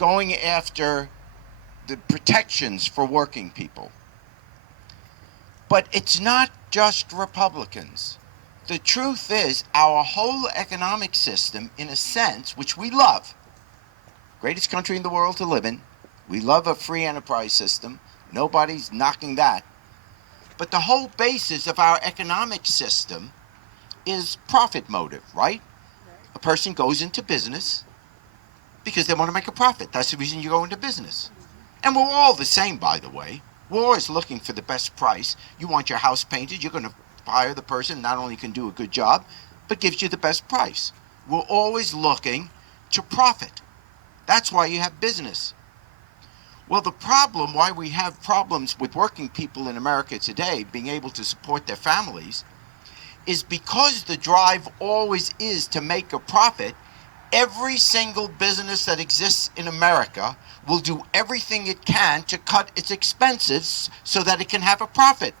going after the protections for working people. But it's not just Republicans. The truth is, our whole economic system, in a sense, which we love, greatest country in the world to live in, we love a free enterprise system, nobody's knocking that. But the whole basis of our economic system is profit motive, right? A person goes into business because they want to make a profit. That's the reason you go into business. And we're all the same, by the way. We're always looking for the best price. You want your house painted, you're going to hire the person not only can do a good job, but gives you the best price. We're always looking to profit. That's why you have business. Well, the problem, why we have problems with working people in America today being able to support their families, is because the drive always is to make a profit. Every single business that exists in America will do everything it can to cut its expenses so that it can have a profit.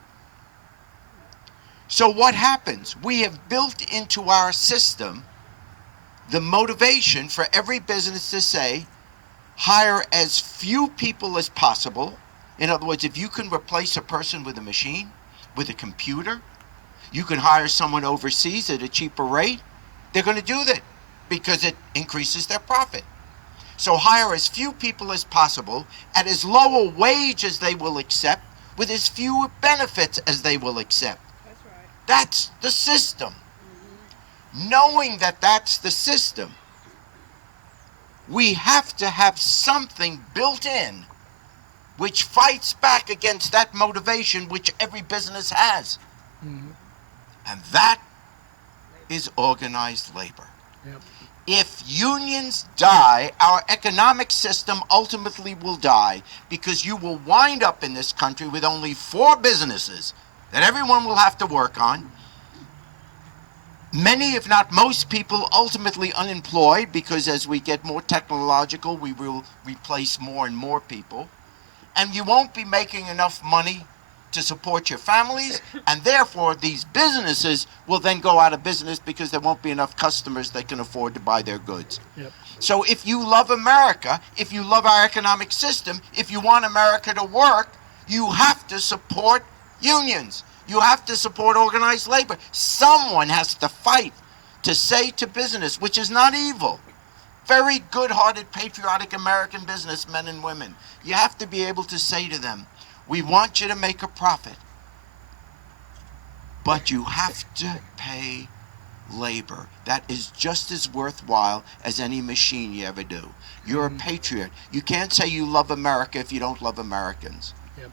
So what happens? We have built into our system the motivation for every business to say, hire as few people as possible. In other words, if you can replace a person with a machine, with a computer, you can hire someone overseas at a cheaper rate, they're going to do that because it increases their profit. So hire as few people as possible at as low a wage as they will accept, with as few benefits as they will accept. That's right. That's the system. Knowing that that's the system, we have to have something built in which fights back against that motivation which every business has. And that is organized labor. Yep. If unions die, our economic system ultimately will die, because you will wind up in this country with only 4 businesses that everyone will have to work on. Many, if not most people, ultimately unemployed, because as we get more technological, we will replace more and more people. And you won't be making enough money to support your families, and therefore these businesses will then go out of business because there won't be enough customers that can afford to buy their goods. Yep. So if you love America, if you love our economic system, if you want America to work, you have to support unions. You have to support organized labor. Someone has to fight to say to business, which is not evil, very good-hearted, patriotic American businessmen and women, you have to be able to say to them, we want you to make a profit, but you have to pay labor that is just as worthwhile as any machine you ever do. You're a patriot. You can't say you love America if you don't love Americans. Yep.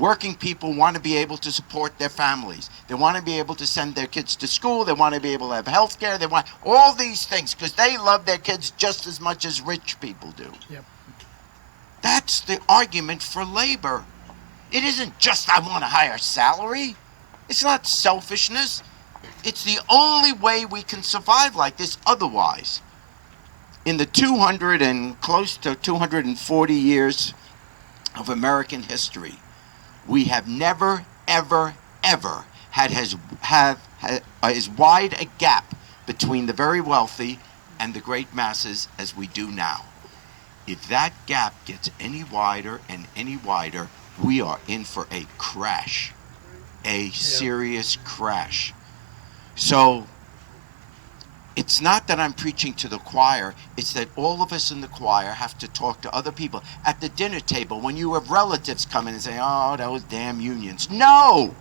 Working people want to be able to support their families. They want to be able to send their kids to school. They want to be able to have health care. They want all these things because they love their kids just as much as rich people do. Yep. That's the argument for labor. It isn't just I want a higher salary. It's not selfishness. It's the only way we can survive like this otherwise. In the 200 and close to 240 years of American history, we have never, ever, ever had as wide a gap between the very wealthy and the great masses as we do now. If that gap gets any wider and any wider, we are in for a crash, a serious crash. So it's not that I'm preaching to the choir, it's that all of us in the choir have to talk to other people. At the dinner table, when you have relatives come in and say, oh, those damn unions. No!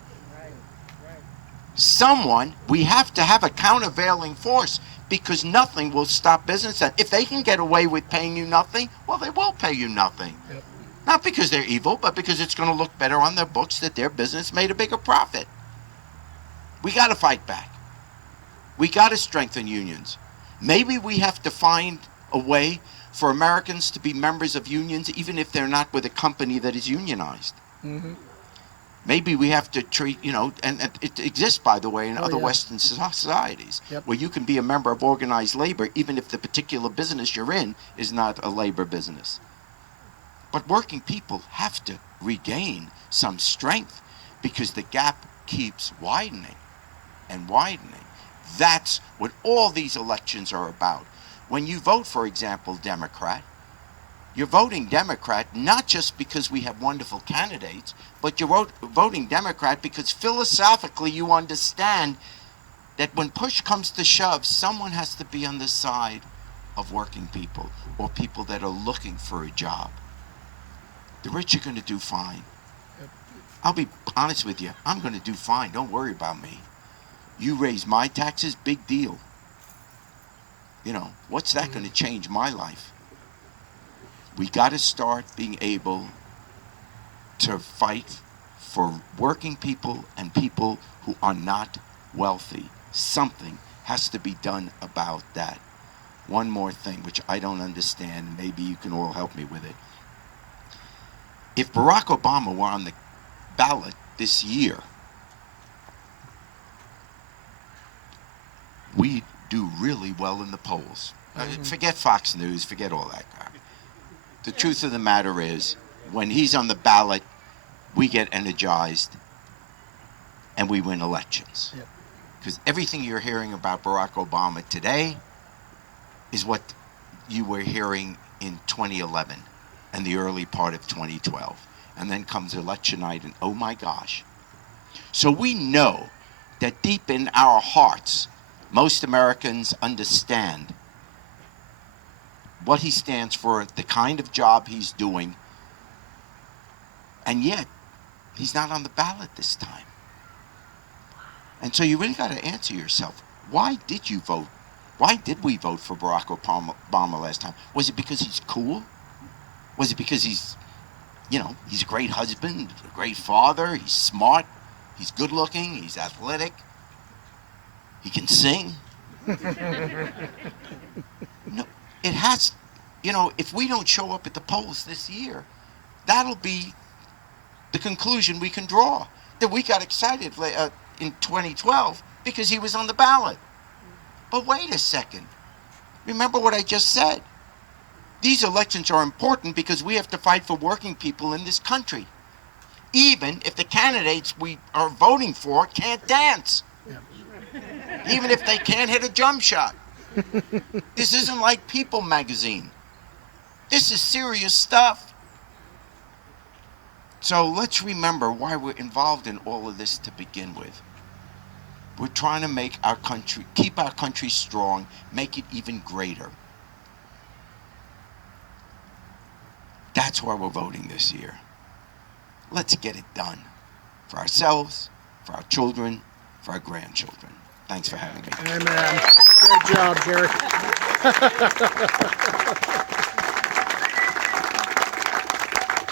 We have to have a countervailing force, because nothing will stop business. If they can get away with paying you nothing, well, they will pay you nothing. Yep. Not because they're evil, but because it's going to look better on their books that their business made a bigger profit. We got to fight back. We got to strengthen unions. Maybe we have to find a way for Americans to be members of unions, even if they're not with a company that is unionized. Mm-hmm. Maybe we have to treat, and it exists, by the way, in other Western societies, where you can be a member of organized labor, even if the particular business you're in is not a labor business. But working people have to regain some strength, because the gap keeps widening and widening. That's what all these elections are about. When you vote, for example, Democrat, You're voting Democrat not just because we have wonderful candidates, but you're voting Democrat because philosophically you understand that when push comes to shove, someone has to be on the side of working people or people that are looking for a job. The rich are going to do fine. I'll be honest with you. I'm going to do fine. Don't worry about me. You raise my taxes, big deal. You know, what's that going to change my life? We got to start being able to fight for working people and people who are not wealthy. Something has to be done about that. One more thing, which I don't understand, maybe you can all help me with it. If Barack Obama were on the ballot this year, we'd do really well in the polls. Forget Fox News, forget all that crap. The truth of the matter is, when he's on the ballot, we get energized and we win elections. Because everything you're hearing about Barack Obama today is what you were hearing in 2011 and the early part of 2012. And then comes election night and oh my gosh. So we know that deep in our hearts, most Americans understand what he stands for, the kind of job he's doing, and yet he's not on the ballot this time. And so you really got to answer yourself, why did you vote? Why did we vote for Barack Obama last time? Was it because he's cool? Was it because he's a great husband, a great father, he's smart, he's good looking, he's athletic, he can sing? No, it has, if we don't show up at the polls this year, that'll be the conclusion we can draw. That we got excited in 2012 because he was on the ballot. But wait a second. Remember what I just said. These elections are important because we have to fight for working people in this country. Even if the candidates we are voting for can't dance. Even if they can't hit a jump shot. This isn't like People magazine. This is serious stuff. So let's remember why we're involved in all of this to begin with. We're trying to make our country, keep our country strong, make it even greater. That's why we're voting this year. Let's get it done. For ourselves, for our children, for our grandchildren. Thanks for having me. Amen. Great job, Jerry.